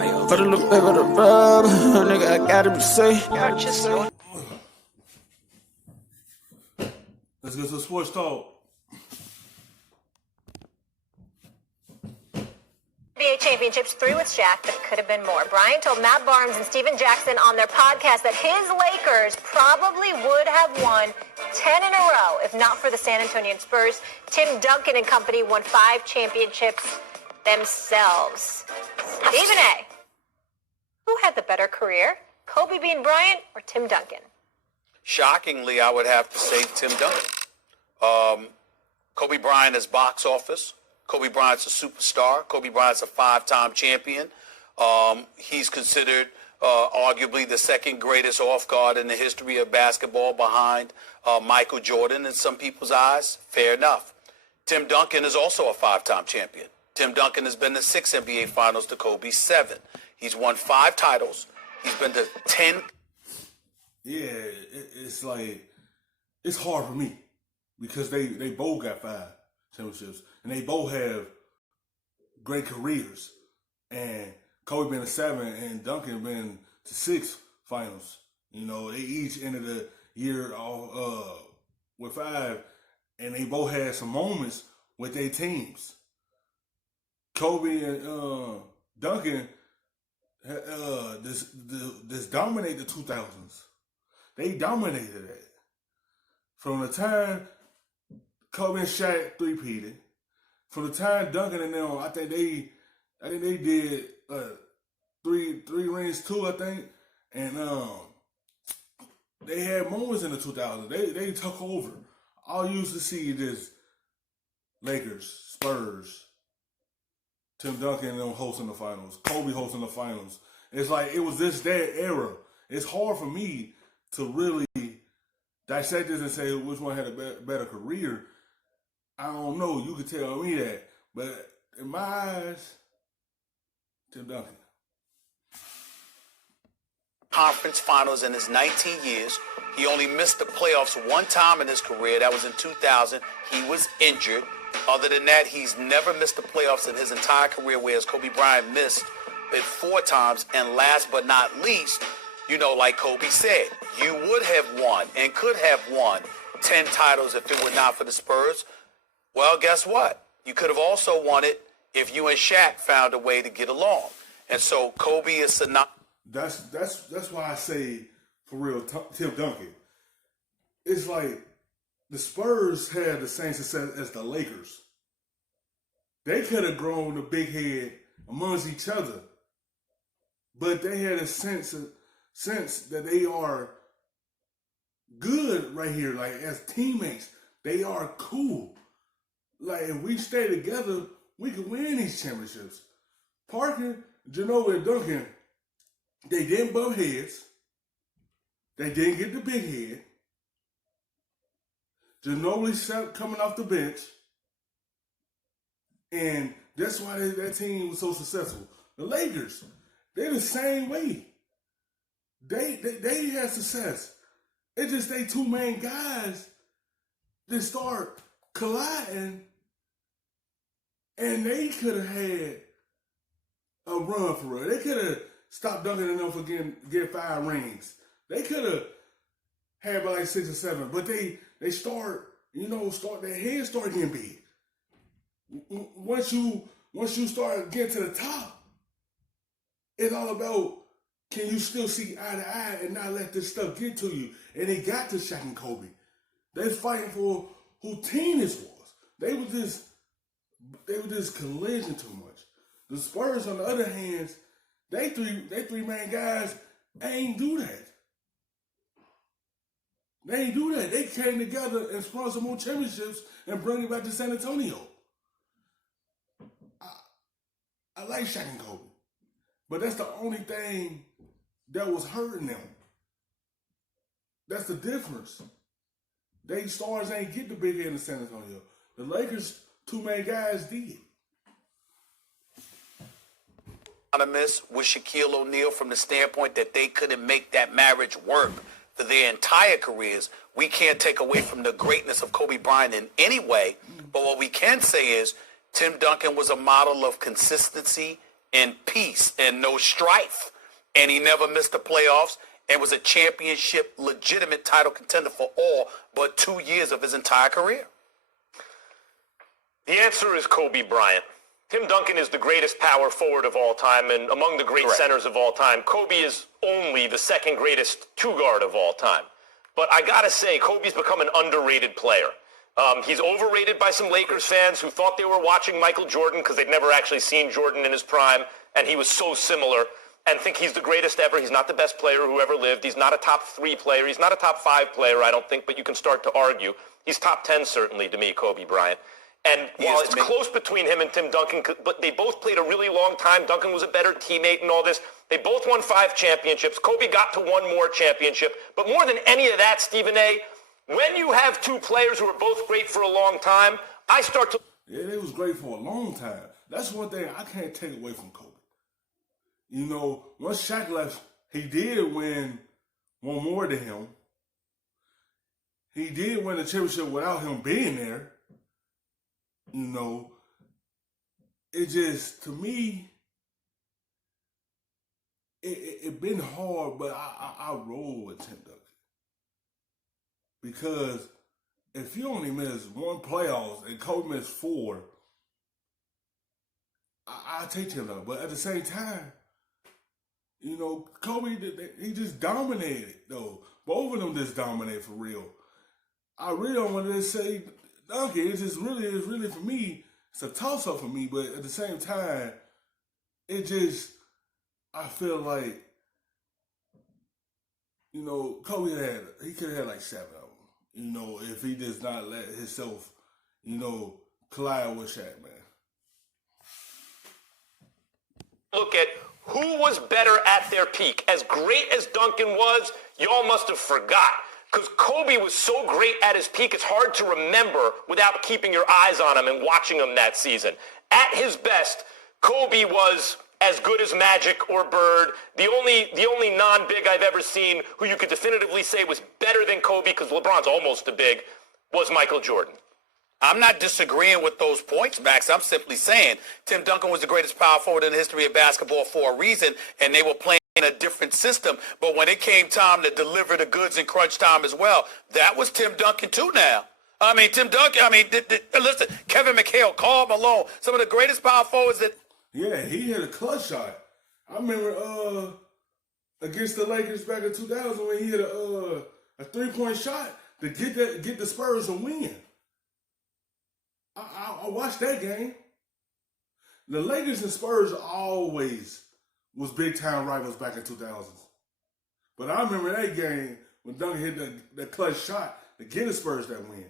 Put a little bit of the rub, nigga, I gotta be safe. Let's get to sports talk. NBA championships 3 with Shaq, but it could have been more. Bryant told Matt Barnes and Steven Jackson on their podcast that his Lakers probably would have won 10 in a row if not for the San Antonio Spurs. Tim Duncan and company won 5 championships themselves. Stephen A., who had the better career, Kobe being Bryant or Tim Duncan? Shockingly, I would have to say Tim Duncan. Kobe Bryant is box office. Kobe Bryant's a superstar. Kobe Bryant's a 5-time champion. He's considered arguably the second greatest off guard in the history of basketball behind Michael Jordan in some people's eyes. Fair enough. Tim Duncan is also a 5-time champion. Tim Duncan has been to 6 NBA Finals to Kobe's 7. He's won 5 titles. He's been to 10. Yeah, it's like, it's hard for me because they both got 5 championships and they both have great careers. And Kobe been to 7 and Duncan been to 6 finals. You know, they each ended the year with 5, and they both had some moments with their teams. Kobe and Duncan this dominate the 2000s. They dominated it. From the time Kobe and Shaq three-peated, from the time Duncan and them, I think they did 3 rings too, I think. And they had moments in the 2000s. They took over. All you used to see is Lakers, Spurs, Tim Duncan and them hosting the finals, Kobe hosting the finals. It's like it was that era. It's hard for me to really dissect this and say which one had a better career. I don't know. You could tell me that. But in my eyes, Tim Duncan. Conference finals in his 19 years. He only missed the playoffs 1 time in his career. That was in 2000. He was injured. Other than that, he's never missed the playoffs in his entire career, whereas Kobe Bryant missed it 4 times. And last but not least, you know, like Kobe said, you would have won and could have won 10 titles if it were not for the Spurs. Well, guess what? You could have also won it if you and Shaq found a way to get along. And so Kobe is synonymous. That's why I say, for real, Tim Duncan. It's like the Spurs had the same success as the Lakers. They could have grown the big head amongst each other, but they had a sense that they are good right here. Like as teammates, they are cool. Like if we stay together, we can win these championships. Parker, Ginobili, and Duncan, they didn't bump heads. They didn't get the big head. Ginobili coming off the bench. And that's why that team was so successful. The Lakers, they're the same way. They had success. It's just they 2 main guys that start colliding, and they could have had a run for real. They could have stopped Duncan and them for get 5 rings. They could have had by like 6 or 7, but they their heads start getting big. Once you start getting to the top, it's all about, can you still see eye to eye and not let this stuff get to you? And they got to Shaq and Kobe. They was fighting for who team this was. They were just collision too much. The Spurs, on the other hand, they three main guys ain't do that. They ain't do that. They came together and spun some more championships and bring it back to San Antonio. I like Shaq and Kobe, but that's the only thing that was hurting them. That's the difference. They stars ain't get the big head in San Antonio. The Lakers, 2 main guys did. With Shaquille O'Neal from the standpoint that they couldn't make that marriage work for their entire careers. We can't take away from the greatness of Kobe Bryant in any way, but what we can say is Tim Duncan was a model of consistency in peace and no strife. And he never missed the playoffs and was a championship legitimate title contender for all but 2 years of his entire career. The answer is Kobe Bryant. Tim Duncan is the greatest power forward of all time and among the great centers of all time. Kobe is only the second greatest two-guard of all time. But I gotta say, Kobe's become an underrated player. He's overrated by some Lakers fans who thought they were watching Michael Jordan because they'd never actually seen Jordan in his prime, and he was so similar, and think he's the greatest ever. He's not the best player who ever lived. He's not a top 3 player. He's not a top 5 player, I don't think, but you can start to argue. He's top 10, certainly, to me, Kobe Bryant. And while it's close between him and Tim Duncan, but they both played a really long time. Duncan was a better teammate and all this. They both won 5 championships. Kobe got to 1 more championship. But more than any of that, Stephen A., when you have 2 players who are both great for a long time, I start to... Yeah, they was great for a long time. That's one thing I can't take away from Kobe. You know, once Shaq left, he did win 1 more than him. He did win the championship without him being there. You know, it just, to me, it been hard, but I roll with Tim Duncan. Because if you only miss 1 playoffs and Kobe missed 4, I take Tim Duncan. But at the same time, you know, Kobe, he just dominated, though. Both of them just dominated for real. I really don't want to say Duncan. It's really for me, it's a toss-up for me. But at the same time, I feel like, you know, Kobe he could have had like 7 of them. You know, if he does not let himself, you know, collide with Shaq, man. Look at who was better at their peak. As great as Duncan was, y'all must have forgot. Because Kobe was so great at his peak, it's hard to remember without keeping your eyes on him and watching him that season. At his best, Kobe was as good as Magic or Bird. The only non-big I've ever seen who you could definitively say was better than Kobe, because LeBron's almost a big, was Michael Jordan. I'm not disagreeing with those points, Max. I'm simply saying Tim Duncan was the greatest power forward in the history of basketball for a reason, and they were playing in a different system. But when it came time to deliver the goods in crunch time as well, that was Tim Duncan too now. I mean, Tim Duncan, listen, Kevin McHale, Karl Malone, some of the greatest power forwards that... Yeah, he hit a clutch shot. I remember against the Lakers back in 2000 when he hit a 3-point shot to get the Spurs a win. I watched that game. The Lakers and Spurs always was big-time rivals back in 2000s. But I remember that game when Duncan hit the clutch shot to get the Spurs that win.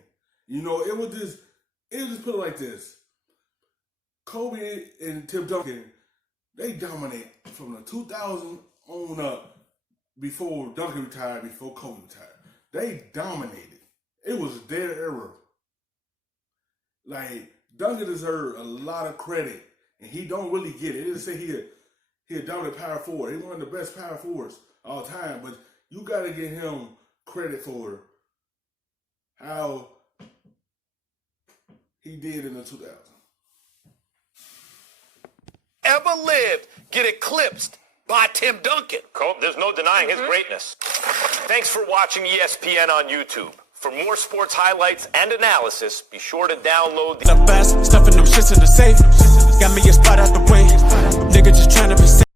You know, it was just put it like this. Kobe and Tim Duncan, they dominate from the 2000 on up before Duncan retired, before Kobe retired. They dominated. It was their era. Like, Duncan deserved a lot of credit, and he don't really get it. They just say he a dominant power forward. He's one of the best power forwards all time, but you got to give him credit for how he did in the 2000s. ever lived get eclipsed by Tim Duncan. There's no denying his greatness. Thanks for watching ESPN on YouTube. For more sports highlights and analysis, be sure to download the fast, stuffing them shits in the safe. Got me a spot out the way.